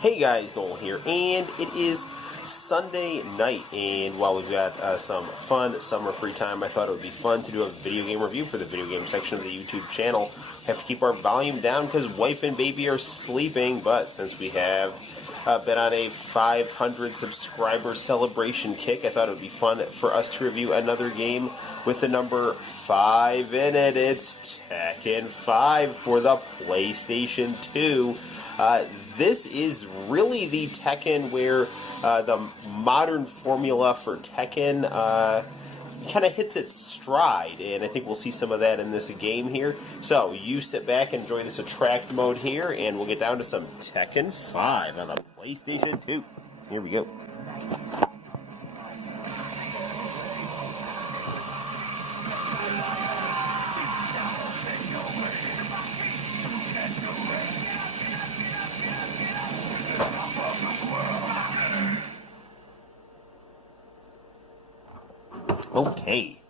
Hey guys, Noel here, and it is Sunday night, and while we've got some fun summer free time, I thought it would be fun to do a video game review for the video game section of the YouTube channel. We have to keep our volume down because wife and baby are sleeping, but since we have been on a 500 subscriber celebration kick, I thought it would be fun for us to review another game with the number 5 in it. It's Tekken 5 for the PlayStation 2. This is really the Tekken where the modern formula for Tekken kind of hits its stride, and I think we'll see some of that in this game here. So you sit back and enjoy this attract mode here, and we'll get down to some Tekken 5 on the PlayStation 2. Here we go. Okay,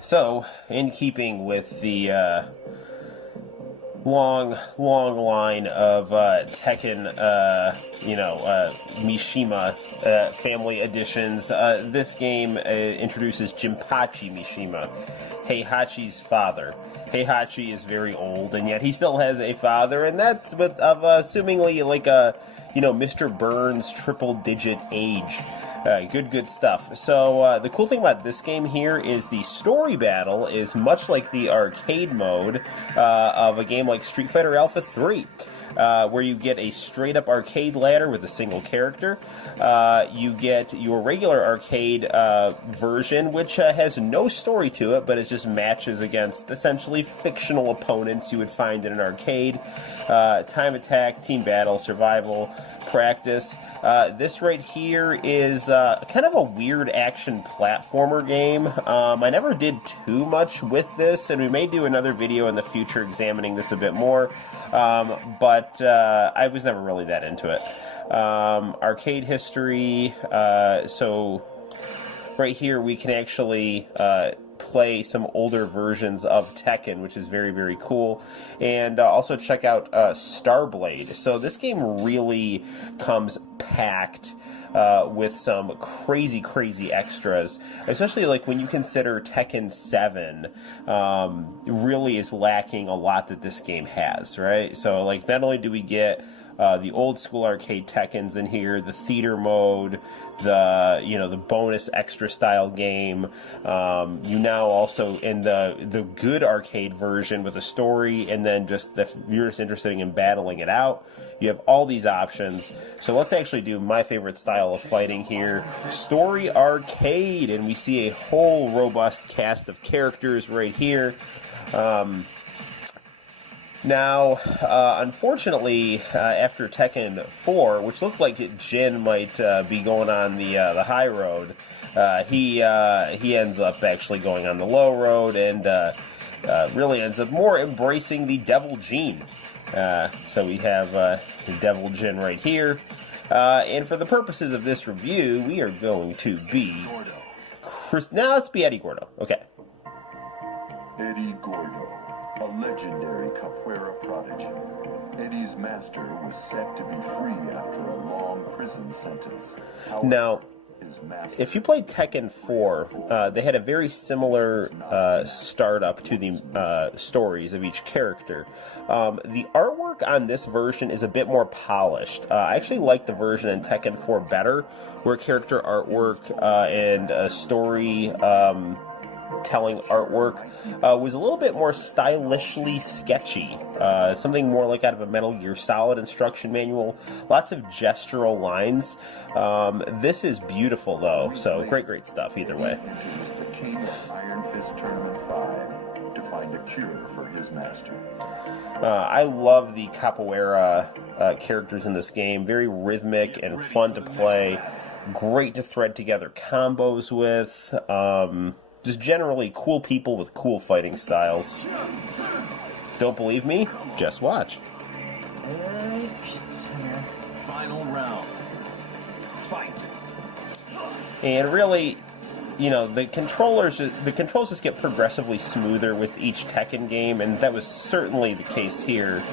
so in keeping with the long line of Tekken, Mishima family editions, this game introduces Jinpachi Mishima, Heihachi's father. Heihachi is very old, and yet he still has a father, and that's of assumingly like a, Mr. Burns triple-digit age. Good stuff. So the cool thing about this game here is the story battle is much like the arcade mode of a game like Street Fighter Alpha 3. Where you get a straight-up arcade ladder with a single character. You get your regular arcade version, which has no story to it, but it just matches against essentially fictional opponents you would find in an arcade. Time attack, team battle, survival, practice. This right here is kind of a weird action platformer game. I never did too much with this, and we may do another video in the future examining this a bit more. But I was never really that into it. Arcade history, so right here we can actually play some older versions of Tekken, which is very, very cool. And also check out Starblade. So this game really comes packed with some crazy extras, especially like when you consider Tekken 7 really is lacking a lot that this game has, right? So like not only do we get the old school arcade Tekkens in here, the theater mode, the bonus extra style game. You now also in the good arcade version with a story, and then just if you're just interested in battling it out, you have all these options. So let's actually do my favorite style of fighting here, Story Arcade, and we see a whole robust cast of characters right here. Now, unfortunately, after Tekken 4, which looked like Jin might be going on the high road, he ends up actually going on the low road and really ends up more embracing the Devil Gene. So we have the Devil Jin right here. And for the purposes of this review, we are going to be... Now let's be Eddie Gordo. Okay. Eddie Gordo, a legendary capoeira prodigy. Eddie's master was set to be free after a long prison sentence. Now, if you played Tekken 4, they had a very similar startup to the stories of each character. The artwork on this version is a bit more polished. I actually like the version in Tekken 4 better, where character artwork and story telling artwork was a little bit more stylishly sketchy. Something more like out of a Metal Gear Solid instruction manual. Lots of gestural lines. This is beautiful, though, so great stuff either way. The king at Iron Fist Tournament 5 to find a cure for his master. I love the capoeira characters in this game. Very rhythmic and fun to play. Great to thread together combos with. Just generally cool people with cool fighting styles. Don't believe me? Just watch. Final round. Fight. And really, the controls just get progressively smoother with each Tekken game, and that was certainly the case here.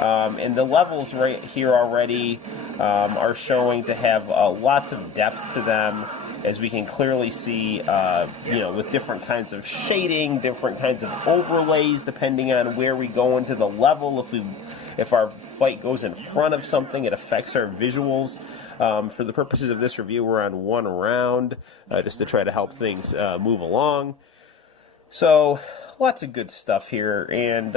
And the levels right here already are showing to have lots of depth to them, as we can clearly see, with different kinds of shading, different kinds of overlays, depending on where we go into the level. If our fight goes in front of something, it affects our visuals. For the purposes of this review, we're on 1 round, just to try to help things move along. So, lots of good stuff here, and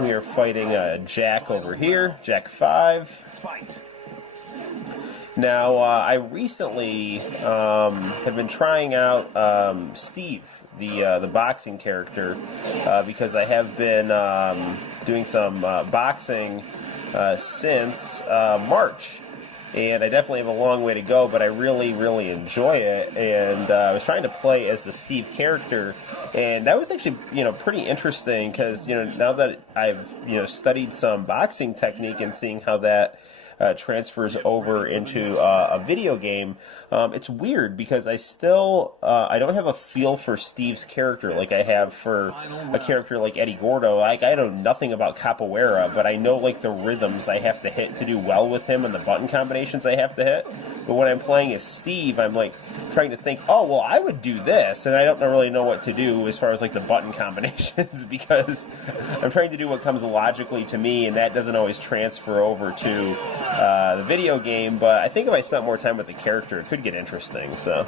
we are fighting Jack over here, Jack 5. Now, I recently have been trying out Steve, the boxing character, because I have been doing some boxing since March. And I definitely have a long way to go, but I really, really enjoy it. And I was trying to play as the Steve character, and that was actually, pretty interesting because, now that I've, studied some boxing technique and seeing how that transfers over into a video game, it's weird because I still I don't have a feel for Steve's character like I have for a character like Eddie Gordo. Like, I know nothing about capoeira, but I know like the rhythms I have to hit to do well with him and the button combinations I have to hit. But when I'm playing as Steve, I'm like trying to think, oh well, I would do this, and I don't really know what to do as far as like the button combinations because I'm trying to do what comes logically to me, and that doesn't always transfer over to the video game. But I think if I spent more time with the character, it could get interesting. So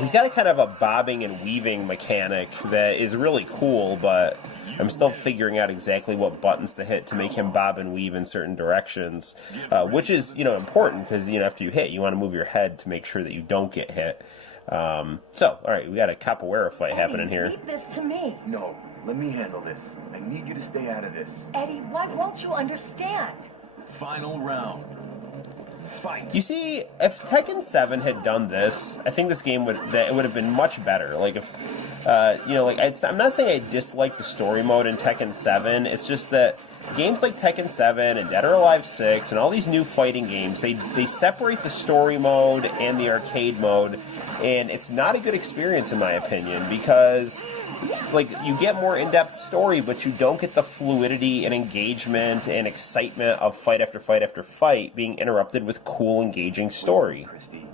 he's got a kind of a bobbing and weaving mechanic that is really cool, but I'm still figuring out exactly what buttons to hit to make him bob and weave in certain directions, which is, important because, after you hit, you want to move your head to make sure that you don't get hit. So, all right, we got a capoeira fight happening here. Leave this to me. No, let me handle this. I need you to stay out of this. Eddie, why won't you understand? Final round. Fight. You see, if Tekken 7 had done this, I think this game would have been much better. Like if, I'm not saying I dislike the story mode in Tekken 7. It's just that games like Tekken 7 and Dead or Alive 6 and all these new fighting games, they separate the story mode and the arcade mode, and it's not a good experience in my opinion because, like, you get more in-depth story, but you don't get the fluidity and engagement and excitement of fight after fight after fight being interrupted with cool, engaging story. Christy,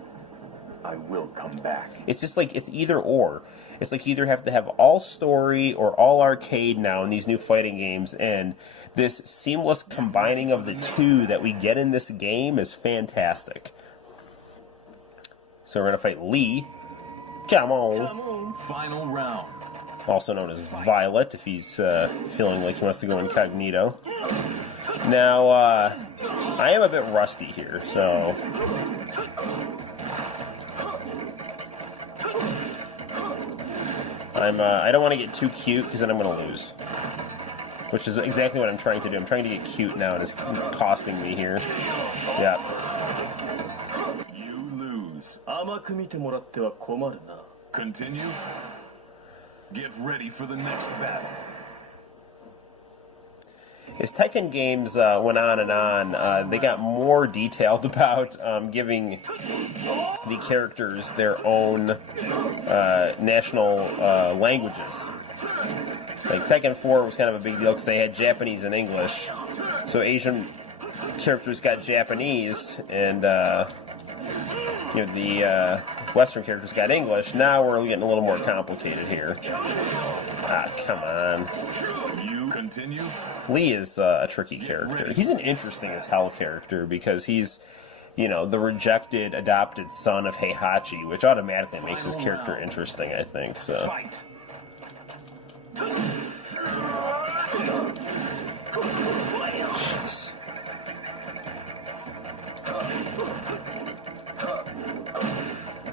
I will come back. It's just like, it's either or. It's like you either have to have all story or all arcade now in these new fighting games, and this seamless combining of the two that we get in this game is fantastic. So we're going to fight Lee. Come on. Final round. Also known as Violet, if he's feeling like he wants to go incognito. Now, I am a bit rusty here, so I don't want to get too cute because then I'm going to lose, which is exactly what I'm trying to do. I'm trying to get cute now, and it's costing me here. Yeah. You lose. Continue. Get ready for the next battle. As Tekken games went on and on, they got more detailed about giving the characters their own national languages. Like Tekken 4 was kind of a big deal because they had Japanese and English. So Asian characters got Japanese, and the Western characters got English. Now we're getting a little more complicated here. Ah, come on. You continue. Lee is a tricky character. He's an interesting as hell character because he's, the rejected, adopted son of Heihachi, which automatically makes his character interesting, I think. So. Fight. Jeez.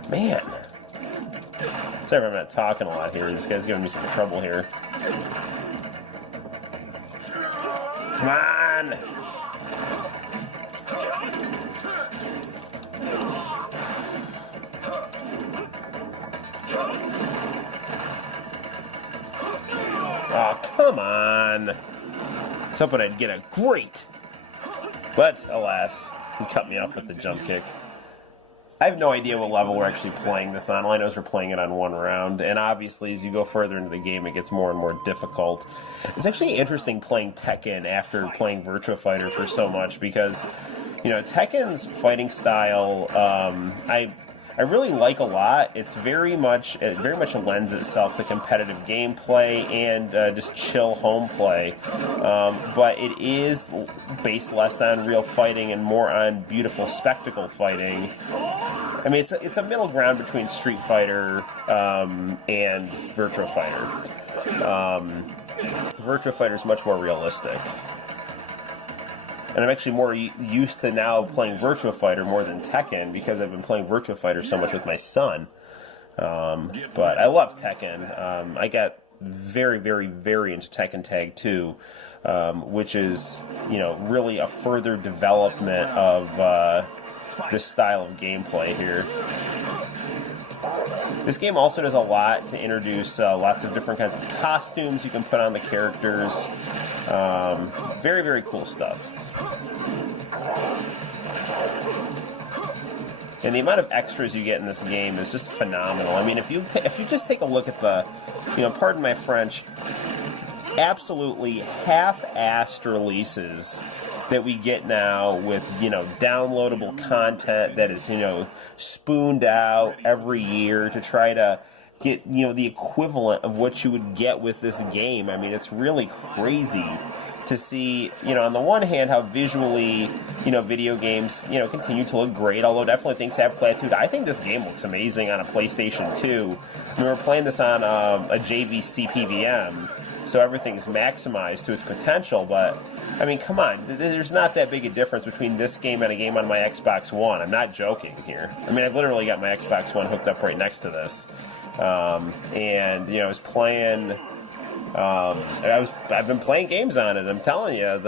Man. Sorry if I'm not talking a lot here. This guy's giving me some trouble here. Come on! Oh, come on! I was hoping I'd get a great. But, alas, he cut me off with the jump kick. I have no idea what level we're actually playing this on. All I know is we're playing it on one round, and obviously as you go further into the game, it gets more and more difficult. It's actually interesting playing Tekken after playing Virtua Fighter for so much, because, you know, Tekken's fighting style, I really like a lot. It very much lends itself to competitive gameplay and just chill home play. But it is based less on real fighting and more on beautiful spectacle fighting. I mean, it's a middle ground between Street Fighter and Virtua Fighter. Virtua Fighter is much more realistic. And I'm actually more used to now playing Virtua Fighter more than Tekken, because I've been playing Virtua Fighter so much with my son. But I love Tekken. I got very, very, very into Tekken Tag 2, which is, you know, really a further development of this style of gameplay here. This game also does a lot to introduce lots of different kinds of costumes you can put on the characters. Very, very cool stuff. And the amount of extras you get in this game is just phenomenal. I mean, if you just take a look at the, you know, pardon my French, absolutely half-assed releases that we get now with, you know, downloadable content that is, you know, spooned out every year to try to get, you know, the equivalent of what you would get with this game. I mean, it's really crazy to see, you know, on the one hand, how visually, you know, video games, you know, continue to look great, although definitely things have plateaued. I think this game looks amazing on a PlayStation 2. I mean, we're playing this on a JVC PVM, so everything's maximized to its potential, but, I mean, come on, there's not that big a difference between this game and a game on my Xbox One. I'm not joking here. I mean, I've literally got my Xbox One hooked up right next to this. And, you know, I was playing... I've been playing games on it. I'm telling you,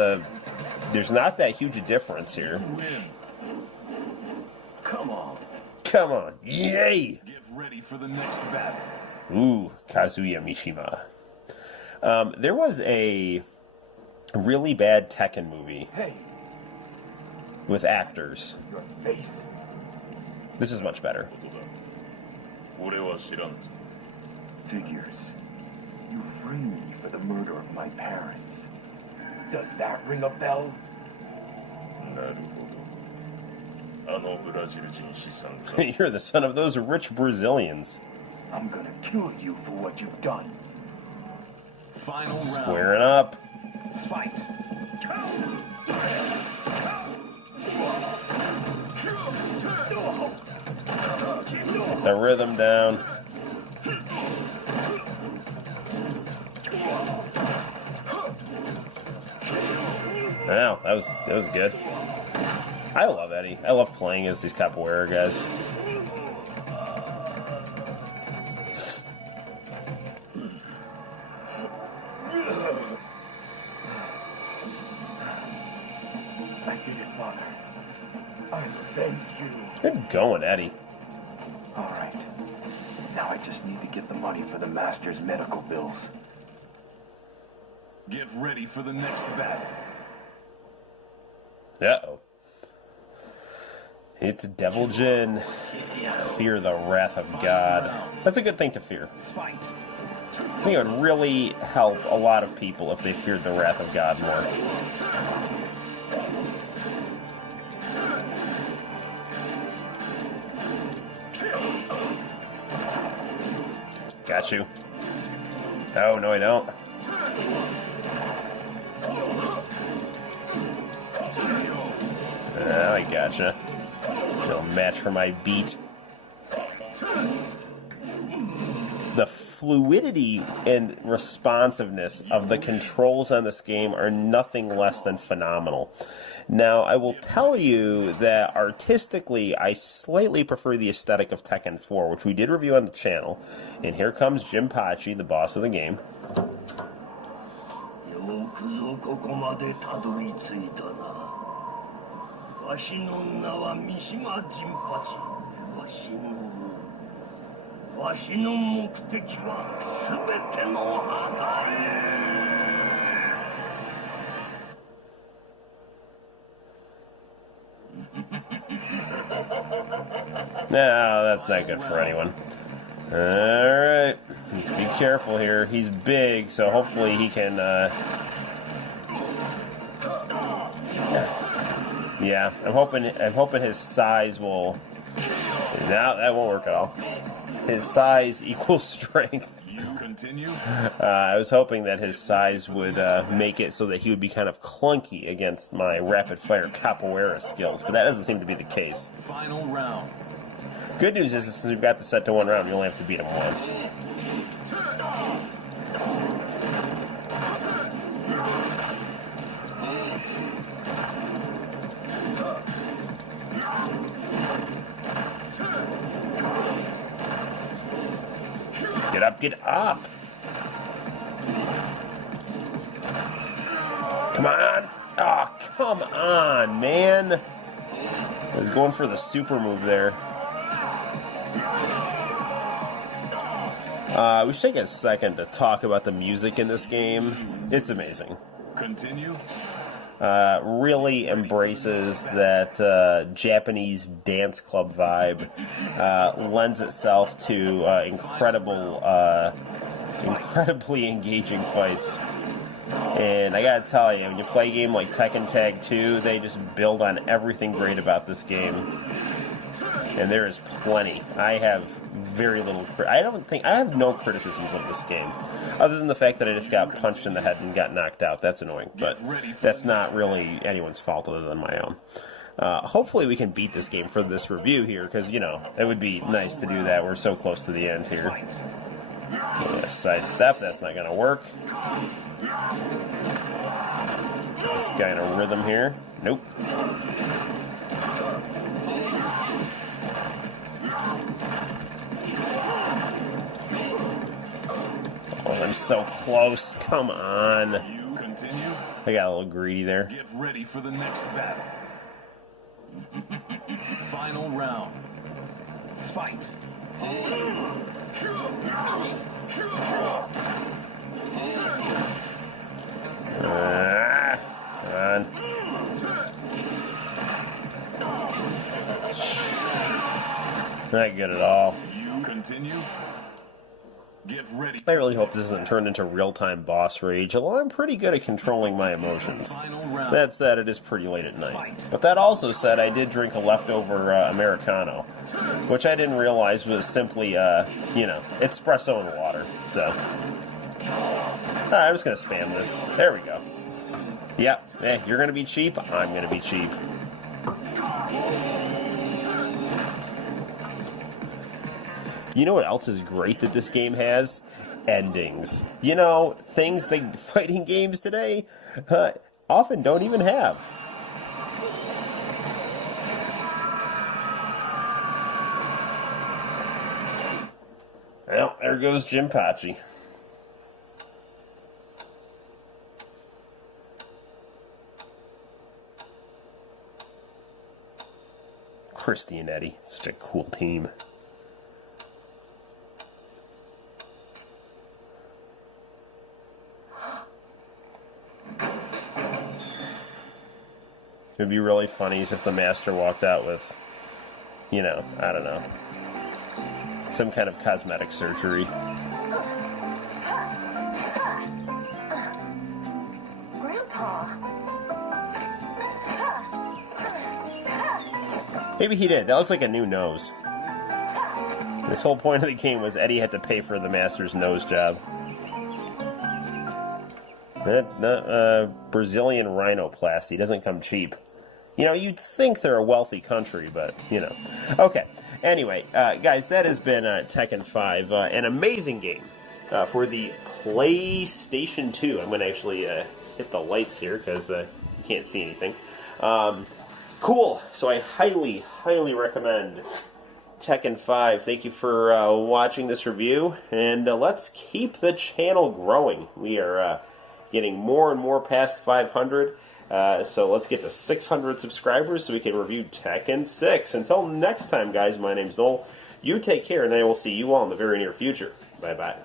there's not that huge a difference here. Come on. Yay! Get ready for the next battle. Ooh, Kazuya Mishima. There was a really bad Tekken movie with actors. Your face. This is much better. Figures. You framed me for the murder of my parents. Does that ring a bell? You're the son of those rich Brazilians. I'm gonna kill you for what you've done. Final round. Squaring up. Fight. The rhythm down. Wow, that was good. I love Eddie. I love playing as these capoeira guys. I did it, Father. I avenged you. Good going, Eddie. All right. Now I just need to get the money for the Master's medical bills. Get ready for the next battle. Uh-oh. It's Devil Jin. Fear the wrath of God. That's a good thing to fear. Fight. I think it would really help a lot of people if they feared the wrath of God more. Got you. Oh, no, I don't. I gotcha. No match for my beat. The fluidity and responsiveness of the controls on this game are nothing less than phenomenal. Now, I will tell you that artistically, I slightly prefer the aesthetic of Tekken 4, which we did review on the channel. And here comes Jinpachi, the boss of the game. No, that's not good for anyone. Alright. Let's be careful here. He's big, so hopefully he can, yeah, I'm hoping his size will... No, that won't work at all. His size equals strength. You continue. I was hoping that his size would make it so that he would be kind of clunky against my rapid-fire capoeira skills, but that doesn't seem to be the case. Final round. Good news is, since we've got the set to 1 round, you only have to beat him once. Get up, get up! Come on! Oh, come on, man! I was going for the super move there. We should take a second to talk about the music in this game. It's amazing. Continue. Really embraces that Japanese dance club vibe. Lends itself to incredibly engaging fights. And I gotta tell you, when you play a game like Tekken Tag 2, they just build on everything great about this game. And there is plenty. I have very little... I have no criticisms of this game, other than the fact that I just got punched in the head and got knocked out. That's annoying, but that's not really anyone's fault other than my own. Hopefully we can beat this game for this review here, because, you know, it would be nice to do that. We're so close to the end here. Sidestep, that's not going to work. Get this guy in a rhythm here. Nope. Oh, I'm so close. Come on. You continue. I got a little greedy there. Get ready for the next battle. Final round. Fight. Come on. Not good at all. You continue. Get ready. I really hope this doesn't turn into real-time boss rage, although I'm pretty good at controlling my emotions. Final round. That said, it is pretty late at night. But that also said, I did drink a leftover Americano, which I didn't realize was simply, you know, espresso and water. So, alright, I'm just going to spam this. There we go. Yep, hey, you're going to be cheap, I'm going to be cheap. You know what else is great that this game has? Endings. You know, things that fighting games today often don't even have. Well, there goes Jinpachi. Christy and Eddie, such a cool team. It would be really funny if the master walked out with, you know, I don't know, some kind of cosmetic surgery. Grandpa. Maybe he did. That looks like a new nose. This whole point of the game was Eddie had to pay for the master's nose job. Brazilian rhinoplasty doesn't come cheap. You know, you'd think they're a wealthy country, but, you know. Okay, anyway, guys, that has been Tekken 5, an amazing game for the PlayStation 2. I'm going to actually hit the lights here because you can't see anything. Cool, so I highly, highly recommend Tekken 5. Thank you for watching this review, and let's keep the channel growing. We are getting more and more past 500. So let's get to 600 subscribers so we can review Tekken 6. Until next time, guys, my name's Noel. You take care, and I will see you all in the very near future. Bye-bye.